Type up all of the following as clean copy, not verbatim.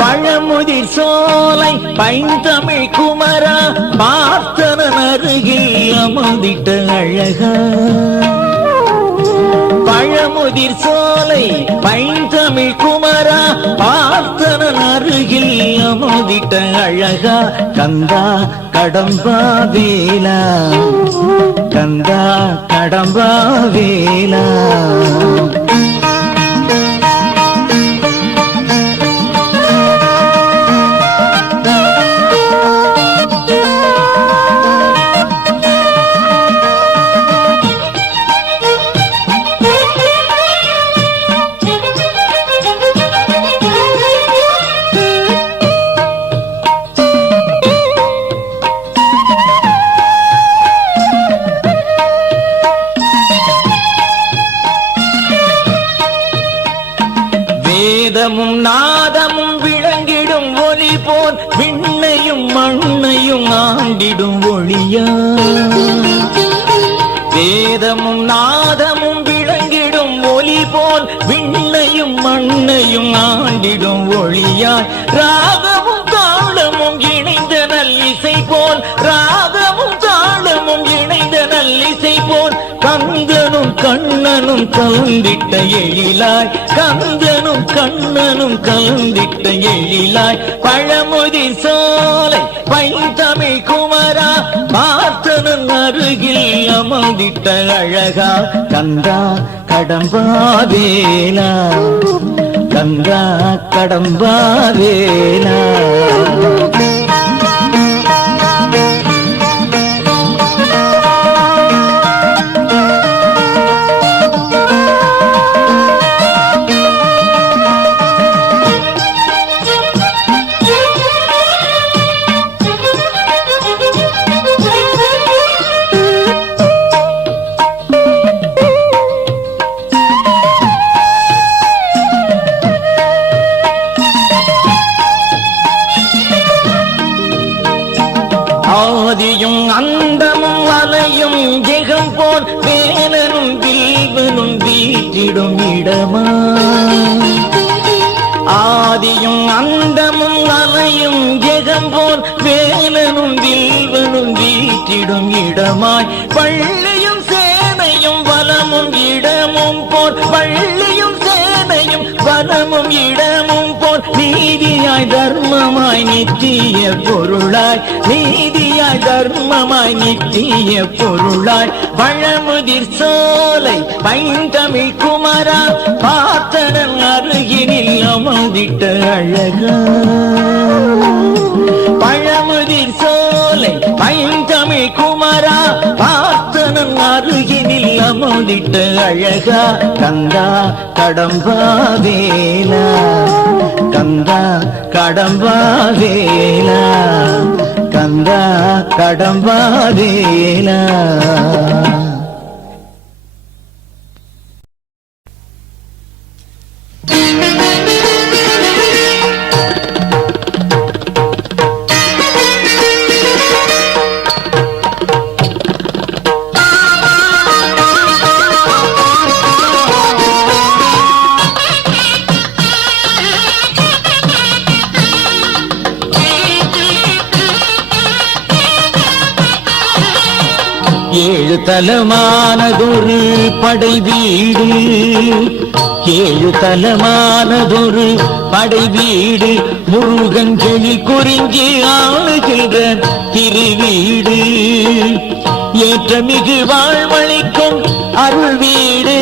பழமுதிர் சோலை பைந்தமிழ் குமரா பார்த்தனன் அருகில் அமர்ந்திட்ட அழகா. பழமுதிர் சோலை பைந்தமிழ் குமரா பார்த்தனன் அருகில் அமர்ந்திட்ட அழகா. கந்தா கடம்பா வேலா, கந்தா கடம்பா வேலா. வேதமும் நாதமும் விளங்கிடும் ஒளி போல் விண்ணையும் மண்ணையும் ஆண்டிடும் ஒளியா. வேதமும் நாதமும் விளங்கிடும் ஒளி போல் விண்ணையும் மண்ணையும் ஆண்டிடும் ஒளியாய். ராகமும் தாளமும் இணைந்த நல்லிசை போல், ராகமும் தாளமும் இணைந்த நல்லிசை போல் கந்தனும் கண்ணனும் கலந்திட்ட எழிலாய், கந்தனும் கண்ணனும் கலந்திட்ட எழிலாய். பழமுதிர் சோலை பைந்தமிழ் குமரா பார்த்தனன் அருகில் அமர்ந்திட்ட அழகா. கந்தா கடம்பா வேலா, கந்தா கடம்பா வேலா. ஆதியும் அந்தமும் அலையும் ஜெகம் போல் வேலனும் வில்வனும் வீற்றிடும் இடமா. ஆதியும் அந்தமும் அலையும் ஜெகம் போல் வேலனும் வில்வனும் வீற்றிடும் இடமாய். பள்ளியும் சேனையும் வலமும் இடமும் போல், பள்ளியும் சேனையும் வலமும் இடமும் போல் நீதியாய் தர்மமாய் நித்திய பொருளாய், நீதியாய் தர்மமாய் நித்திய பொருளாய். பழமுதிர் சோலை பைந்தமிழ் குமரா பார்த்தனன் அருகினில் அமர்ந்திட்ட அழகா. பழமுதிர் சோலை பைந்தமிழ் குமரா பார்த்தனன் அருகினில் அமர்ந்திட்ட அழகா. கந்தா கடம்பா வேலா, கந்தா கடம்பா வேலா, கந்தா கடம்பா வேலா. ஏழு தலமானதொரு படை வீடு, ஏழு தலமானதொரு படை வீடு முருகன் செழில் குறிஞ்சி ஆளுகின்ற திருவீடு. ஏற்றமிகு வாழ்வழிக்கும் அருள் வீடு,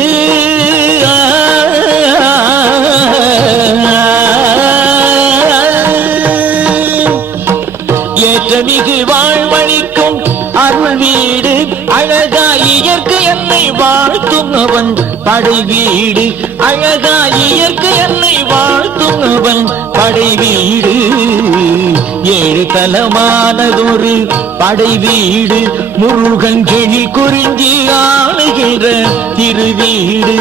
ஏற்றமிகு வாழ்வழிக்கும் அருள் வீடு. அழகாய் இயற்கை என்னை வாழ்த்தும் அவன் படை வீடு, அழகாய் இயற்கை என்னை வாழ்த்தும் அவன் படை வீடு. ஏழு தலமானதொரு படை வீடு முருகன் செழில் குறிஞ்சி ஆளுகின்ற திருவீடு.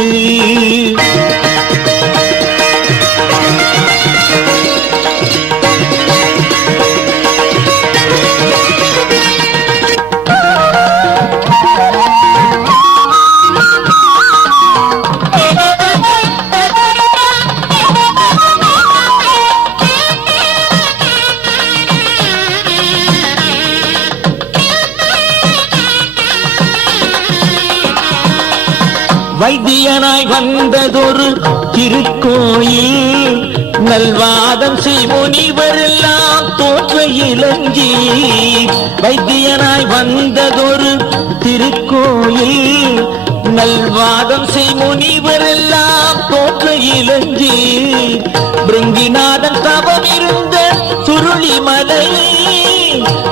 வைத்தியனாய் வந்ததொரு திருக்கோயில் நல்வாதம் செய் முனிவரெல்லாம் தோற்ற இளஞ்சி. வைத்தியனாய் வந்ததொரு திருக்கோயில் நல்வாதம் செய் முனிவரெல்லாம் தோற்ற இளஞ்சி. பிருங்கிநாதன் தவம் இருந்த சுருளிமலை,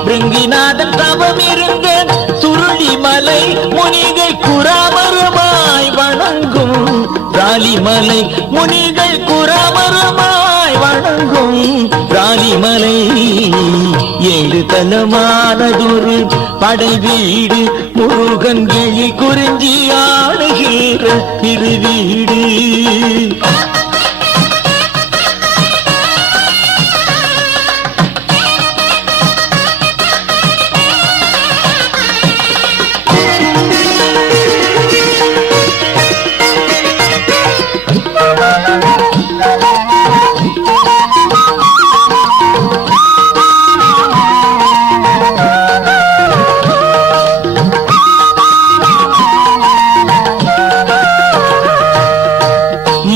பிருங்கிநாதன் தவம் இருந்த சுருளிமலை முனிகள் குராமரமாய் வணங்கும் ராலிமலை, முனிகள் குராமரமாய் வணங்கும் ராலிமலை. ஏழு தலமானதொரு படை வீடு முருகன் கிளி குறிஞ்சி ஆடுகிற திருவீடு.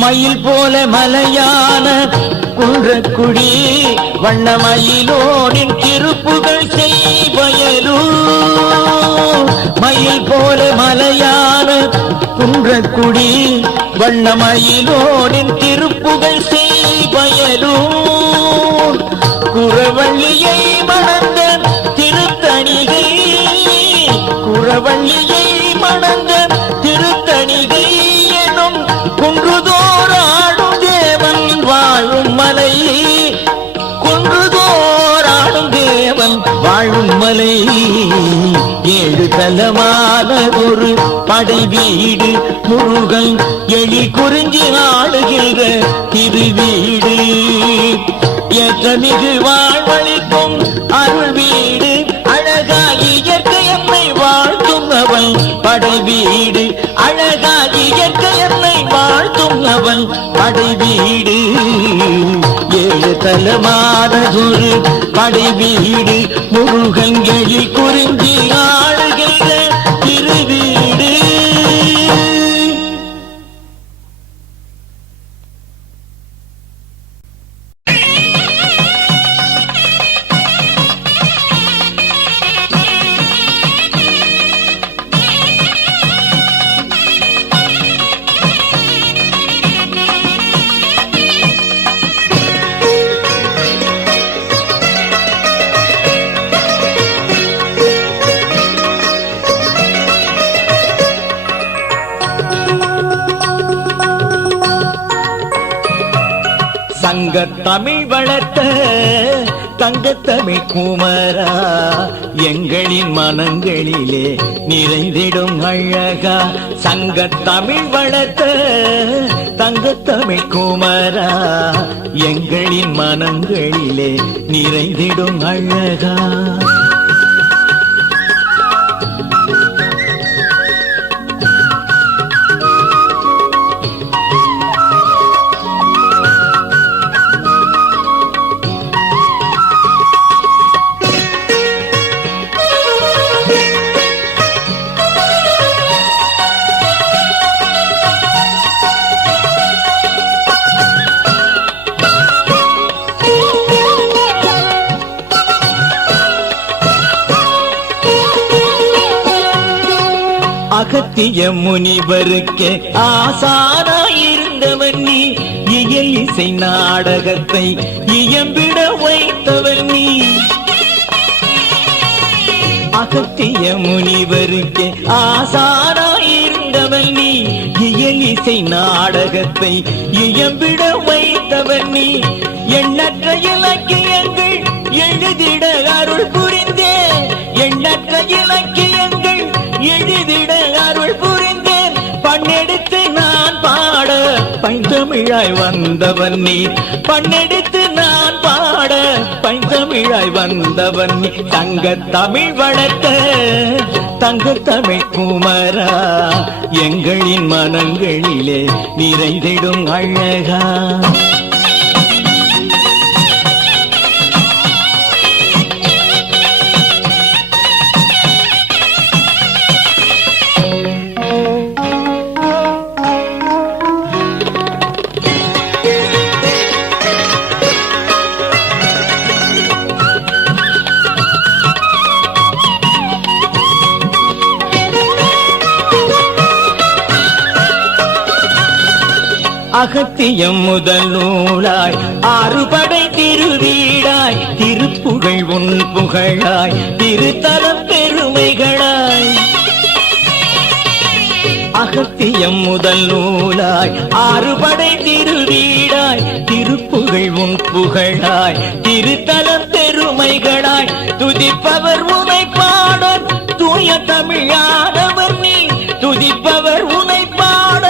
மயில் போல மலையான குன்றக்குடி வண்ணமயிலோனின் திருப்புகள் செய்வயலூர். மயில் போல மலையான குன்றக்குடி வண்ணமயிலோனின் திருப்புகள் செய்வயலூர். குறவள்ளியை மணந்த திருத்தணிகை, குறவள்ளியை மணந்த திருத்தணிகை எனும் குன்றுதோராடும் தேவன் வாழும் மலை, குன்றுதோராடும் தேவன் வாழும் மலை. ஏழு தலமான ஒரு படை வீடு முருகன் எழி குறிஞ்சி ஆளுகிற திருவீடு. ஏற்றமிகு வாழ்வழிக்கும் அருள் வீடு அழகாகி இயற்கை என்னை வாழ்த்தும் அவன் படை வீடு. அழகாகி இயற்கை என்னை வாழ்த்தும் அவன் படை வீடு. ஏழு தலமானதொரு படை வீடு முருகன் எழி குறிஞ்சி ஆளுகிற திருவீடு. சங்கத்தமிழ் வளர்த்த தங்கத்தமிழ் குமரா, எங்களின் மனங்களிலே நிறைந்திடும் அழகா. சங்கத்தமிழ் வளர்த்த தங்கத்தமிழ் குமரா, எங்களின் மனங்களிலே நிறைந்திடும் அழகா. அகத்திய முனிவருக்கே ஆசானாயிருந்தவன் நீ, இயல் இசை நாடகத்தை இயம்பிட வைத்தவன் நீ. அகத்திய முனிவருக்கே ஆசானாயிருந்தவன் நீ, இயல் இசை நாடகத்தை இயம்பிட வைத்தவன் நீ. எண்ணற்ற இலக்கியங்கள் எழுதிட அருள் புரிந்தே, எண்ணற்ற இலக்கியங்கள் எழுதிட அருள் புரிந்தேன். பண்ணெடுத்து நான் பாட பைந்தமிழாய் வந்தவன் நீ, பண்ணெடுத்து நான் பாட பைந்தமிழாய் வந்தவன் நீ. தங்கத்தமிழ் வளர்த்த தங்கத்தமிழ் குமரா, எங்களின் மனங்களிலே நிறைந்திடும் அழகா. அகத்தியம் முதல் நூலாய் ஆறுபடை திருவீடாய் திருப்புகழ் உன் புகழாய் திருத்தலம் பெருமைகளாய் அகத்தியம் முதல் நூலாய் ஆறுபடை திருவீடாய் திருப்புகழ் உன் புகழாய் திருத்தலம் பெருமைகளாய் துதிப்பவர் உனை பாட தூய தமிழானவர் நீ துதிப்பவர் உனை பாட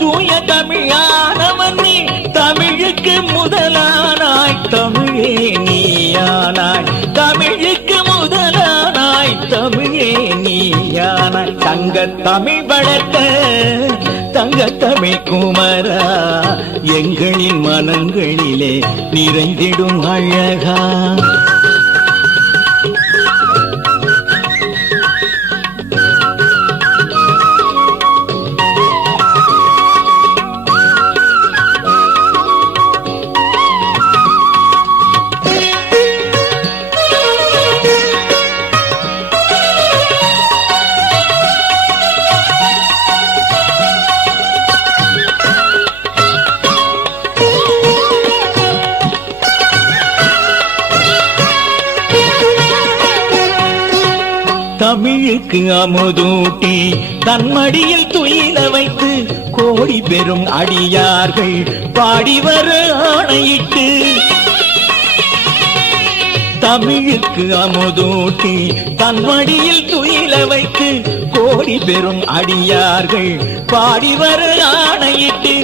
தூய தமிழானவர் நீ தமிழுக்கு முதலானாய் தமிழே நீயானாய் தமிழுக்கு முதலானாய் தமிழே நீயானாய் தங்க தமிழ் வளர்த்த தங்க தமிழ் குமரா எங்களின் மனங்களிலே நிறைந்திடும் அழகா தமிழுக்கு அமுதூட்டி தன்மடியில் துயில வைத்து கோடி பெரும் அடியார்கள் பாடிவர ஆணையிட்டு தமிழுக்கு அமுதூட்டி தன்மடியில் துயில வைத்து கோடி பெரும் அடியார்கள் பாடிவர ஆணையிட்டு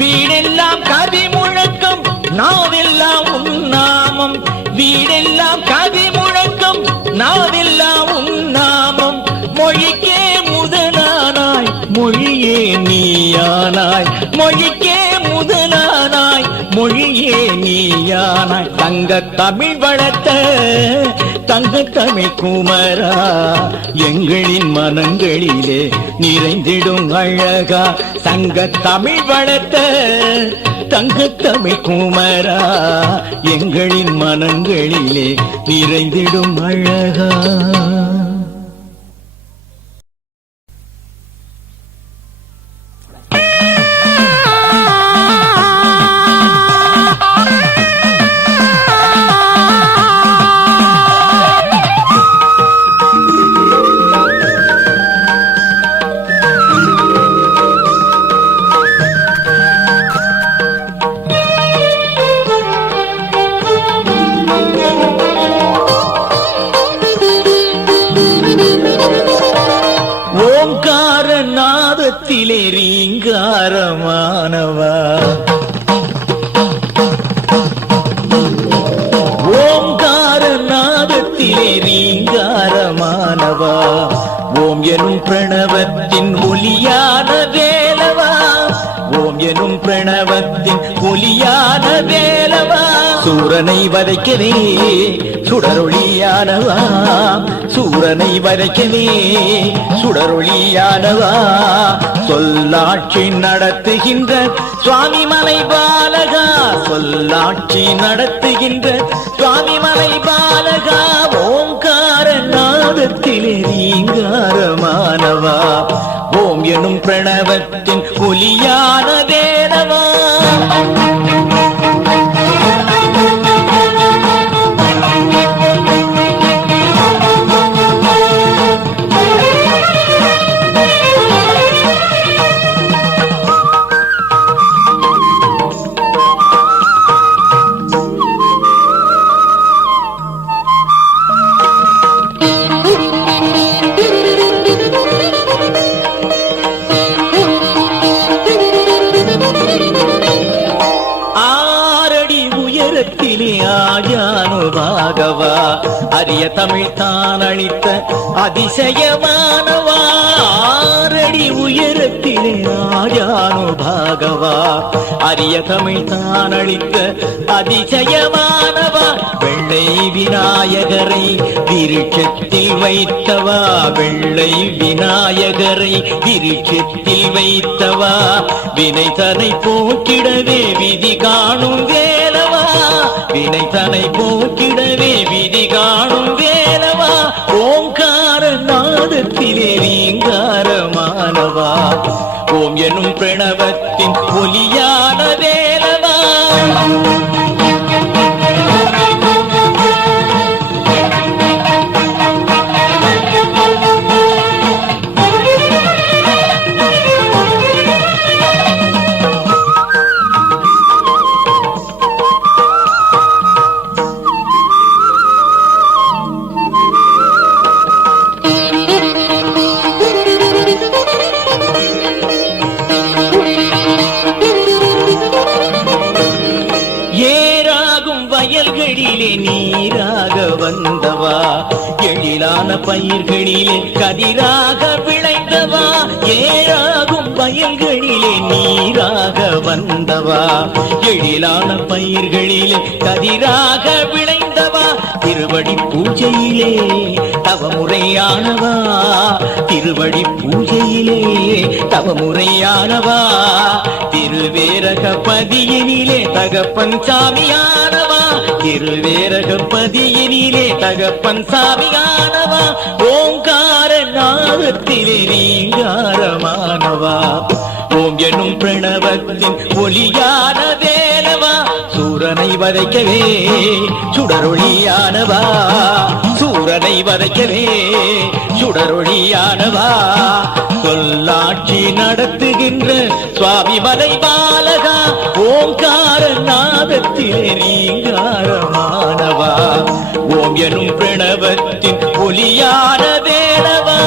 வீடெல்லாம் கவி முழக்கம் நாவெல்லாம் உன்னாமம் வீடெல்லாம் கவி முழக்கம் நாவெல்லாம் உன்னாமம் மொழிக்கே முதலானாய் மொழியே நீயானாய் மொழிக்கே முதலானாய் மொழியே நீயானாய் தங்க தமிழ் வளர்த்த தங்க தமிழ் குமரா எங்களின் மனங்களிலே நிறைந்திடும் அழகா தங்க தமிழ் வளர்த்த தங்க தமிழ் குமரா எங்களின் மனங்களிலே நிறைந்திடும் அழகா ரீங்காரமானவா ஓங்கார நாதத்திலே ரீங்காரமானவா ஓம் எனும் பிரணவத்தின் ஒலியான வேலவா ஓம் எனும் பிரணவத்தின் ஒலியான வேலவா சூரனை வதைக்கவே சுடரொளியானவா சூரனை வதைக்கவே சுடரொளியானவா சொல்லாட்சி நடத்துகின்ற சுவாமி மலை பாலகா சொல்லாட்சி நடத்துகின்ற சுவாமி மலை பாலகா ஓங்கார நாதத்திலே ரீங்காரமானவா ஓம் எனும் பிரணவத்தின் ஒலியான வேலவா அரிய தமிழ் தான் அளித்த அதிசயமானவா ஆரடி உயரத்திலே ஆயானோ பாகவா அரிய தமிழ் தான் அளித்த அதிசயமானவா வெள்ளை விநாயகரை விருட்சத்தில் வைத்தவா வெள்ளை விநாயகரை விருட்சத்தில் வைத்தவா வினைதனை போக்கிடவே விதி காணும் வேலவா வினைதனை போக்கிடவே விதி காணும் வேலவா ஓங்கார நாதத்திலே ரீங்காரமானவா ஓம் எனும் பிரணவத்தின் ஒலியான வயல்களிலே நீராக வந்தவா, எழிலான பயிர்களிலே கதிராக விளைந்தவா, ஏழாகும் வயல்களிலே நீராக வந்தவா, எழிலான பயிர்களிலே கதிராக விளைந்தவா, திருவடி பூஜையிலே தவமுறையானவா, திருவடி பூஜையிலே தவமுறையானவா, திருவேரக பதியினிலே தகப்பன் சாமியானவா, திருவேரக பதியினிலே தகப்பன் சாமியானவா, ஓங்கார நாதத்திலே நீங்காரமானவா, ஓம் எனும் பிரணவத்தின் ஒளியான வேலவா, சூரனை வதைக்கவே சுடரொளியானவா, சூரனை வதைக்கவே சுடரொளியானவா, சொல்லாட்சி நடத்துகின்ற சுவாமி மலை பாலகா, ஓங்கார நாதத்திலே ரீங்காரமானவா, ஓம் எனும் பிரணவத்தின் ஒளியான வேலவா.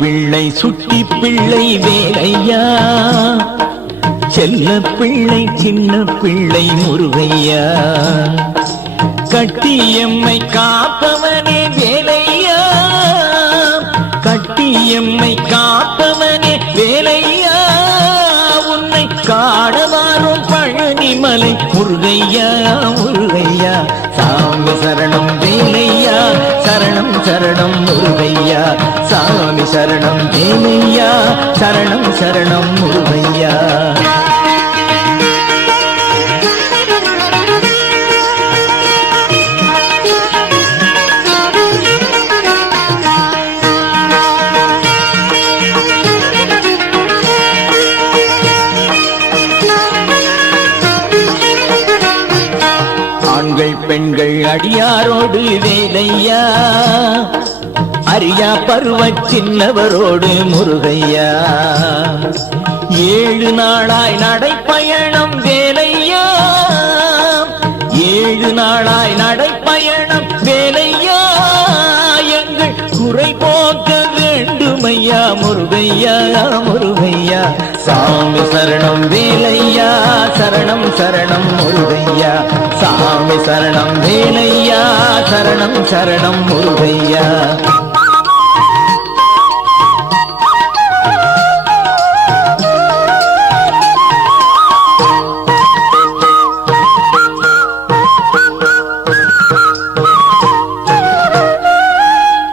பிள்ளை சுட்டி பிள்ளை வேலையா, செல்ல பிள்ளை சின்ன பிள்ளை முருகையா, கட்டியம்மை காப்பவனே வேலையா, கட்டியம்மை காப்பவனே வேலையா, உன்னை காணவாரும் பழனிமலை முருகையா, முருகையா, சாமி சரணம் வேலையா, சரணம் சரணம் முருகையா, சாமி சரணம் வேலையா, சரணம் சரணம் முருகையா. ஆண்கள் பெண்கள் அடியாரோடு வேலையா, அரியா பருவ சின்னவரோடு முருகையா, 7 நாளாய் நடைப்பயணம் வேலையா, 7 நாளாய் நடைப்பயணம் வேலையா, எங்கள் குறை போக்க வேண்டுமையா முருகையா, முருகையா, சாமி சரணம் வேலையா, சரணம் சரணம் முருகையா, சாமி சரணம் வேலையா, சரணம் சரணம் முருகையா.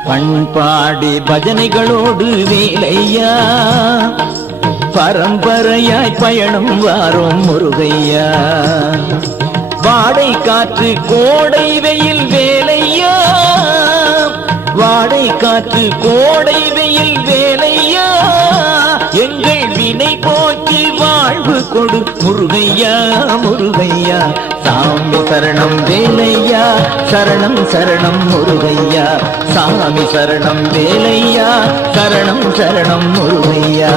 பண்பாடி பஜனைகளோடு வேலையா, பரம்பரையாய் பயணம் வாரோம் முருகையா, வாடை காற்று கோடை வெயில் வேலையா, வாடை காற்று கோடை வெயில் வேலையா, எங்கள் வினை போக்கி வாழ்வு கொடு முருகையா, முருகையா, சாமி சரணம் வேலையா, சரணம் சரணம் முருகையா, சாமி சரணம் வேலையா, சரணம் சரணம் முருகையா.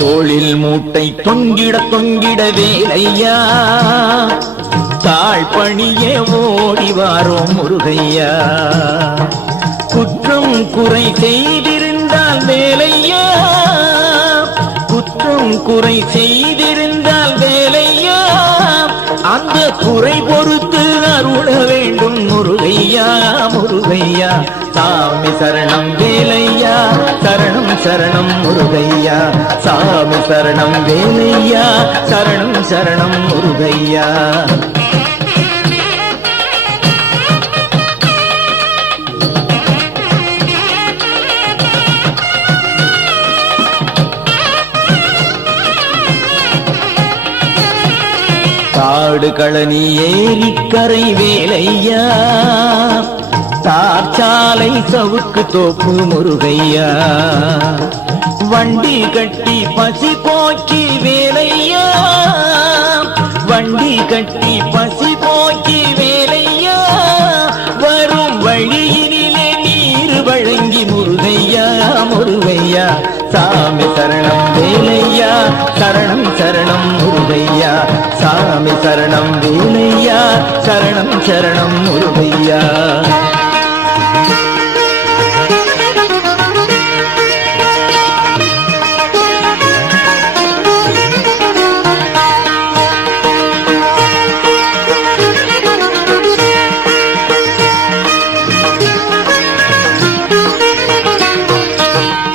தோளில் மூட்டை தொங்கிட தொங்கிட வேலையா, தாழ்பணியே ஓடி வாரோம் முருகையா, குற்றம் குறை செய்திருந்தால் வேலையா, குற்றம் குறை செய்திருந்தால் வேலையா, அந்த குறை பொறுத்து அருள வேண்டும் முருகையா, முருகையா, சாமி சரணம் வேலையா, சரணம் சரணம் முருகையா, சாமி சரணம் வேலையா, சரணம் சரணம் முருகையா. காடு களனி ஏரிக்கரை வேலையா, தார்ச்சாலை சவுக்கு தோப்பு முருகையா, வண்டி கட்டி பசி போக்கி வேலையா, வண்டி கட்டி பசி போக்கி வேலையா, வரும் வழியினிலே நீர் வழங்கி முருகையா முருகையா, சாமி சரணம் வேலையா, சரணம் சரணம் முருகையா, சாமி சரணம் வேலையா, சரணம் சரணம் முருகையா.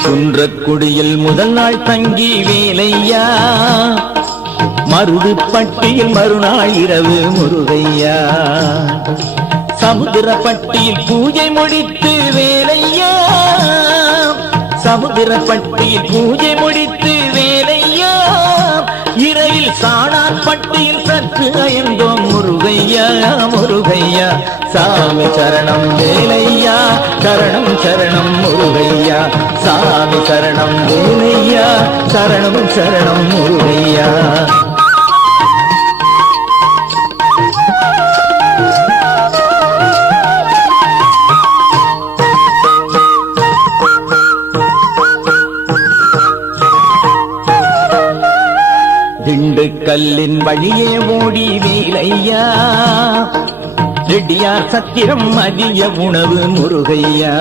குன்றக்குடியில் முதல் நாள் தங்கி வேலையா, மருதுப்பட்டியில் மறுநாள் இரவு முருகையா, சமுத்திரப்பட்டியில் பூஜை முடித்து வேலையா, சமுத்திரப்பட்டியில் பூஜை முடித்து வேலையா, இரவில் சாணார்பட்டியில் சற்று அயர்ந்தோம் முருகையா முருகையா, சாமி சரணம் வேலையா, சரணம் சரணம் முருகையா, சாமி சரணம் வேலையா, சரணம் சரணம் முருகையா. திண்டுக்கல்லின் வழியே ஓடி வேலையா, ரெட்டியார் சத்திரம் மதிய உணவு முருகையா,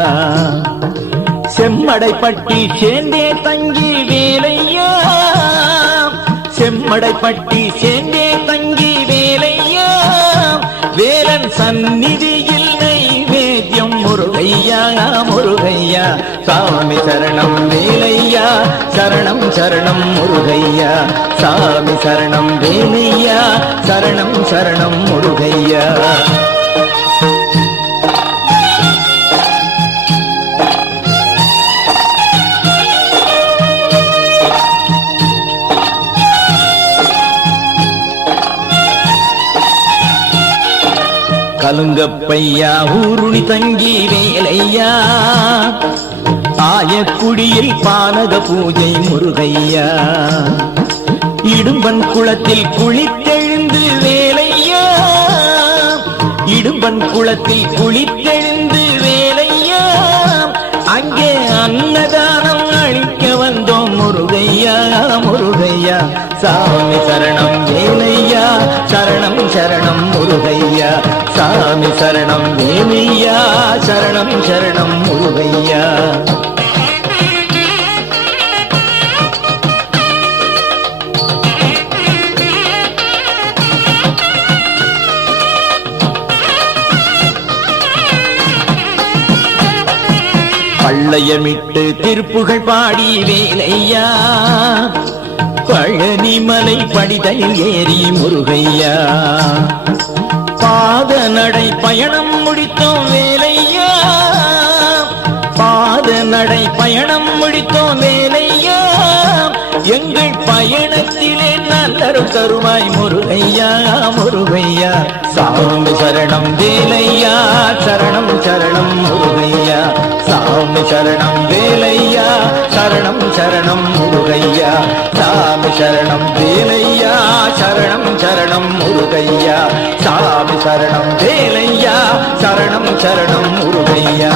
செம்மடைப்பட்டி சேர்ந்தே தங்கி வேலையா, செம்மடைப்பட்டி சேர்ந்தே தங்கி வேலையா, வேலன் சந்நிதியில் நைவேத்தியம் முருகையா முருகையா, சாமி சரணம் வேலையா, சரணம் சரணம் முருகையா, சாமி சரணம் வேலையா, சரணம் சரணம் முருகையா. கலுங்கப்பையா ஊருணி தங்கி வேலையா, ஆயக்குடியில் பானக பூஜை முருகையா, இடும்பன் குளத்தில் குளித்தெழுந்து வேலையா, இடும்பன் குளத்தில் குளித்தெழுந்து வேலையா, அங்கே அன்னதானம் அளிக்க வந்தோம் முருகையா முருகையா, சாமி சரணம் வேலையா, சரணம் சரணம் முருகையா, சாமி சரணம் வேலையா, சரணம் சரணம் முருகையா. பள்ளையமிட்டு திருப்புகழ் பாடி வேலையா, பழனிமலை படிதலில் ஏறி முருகையா, பாத நடை பயணம் முடித்தோம் வேலையா, பாத நடை பயணம் முடித்தோம் வேலையா, எங்கள் பயணத்திலே நல்லரும் தருவாய் முருகையா முருகையா, சாமி சரணம் வேலையா, சரணம் சரணம் முருகையா, சாமி சரணம் வேலையா, சரணம் சரணம் முருகையா, சாமி சரணம் வேலையா, சரணம் சரணம் முருகையா, சாமி சரணம் வேலையா, சரணம் சரணம் முருகையா.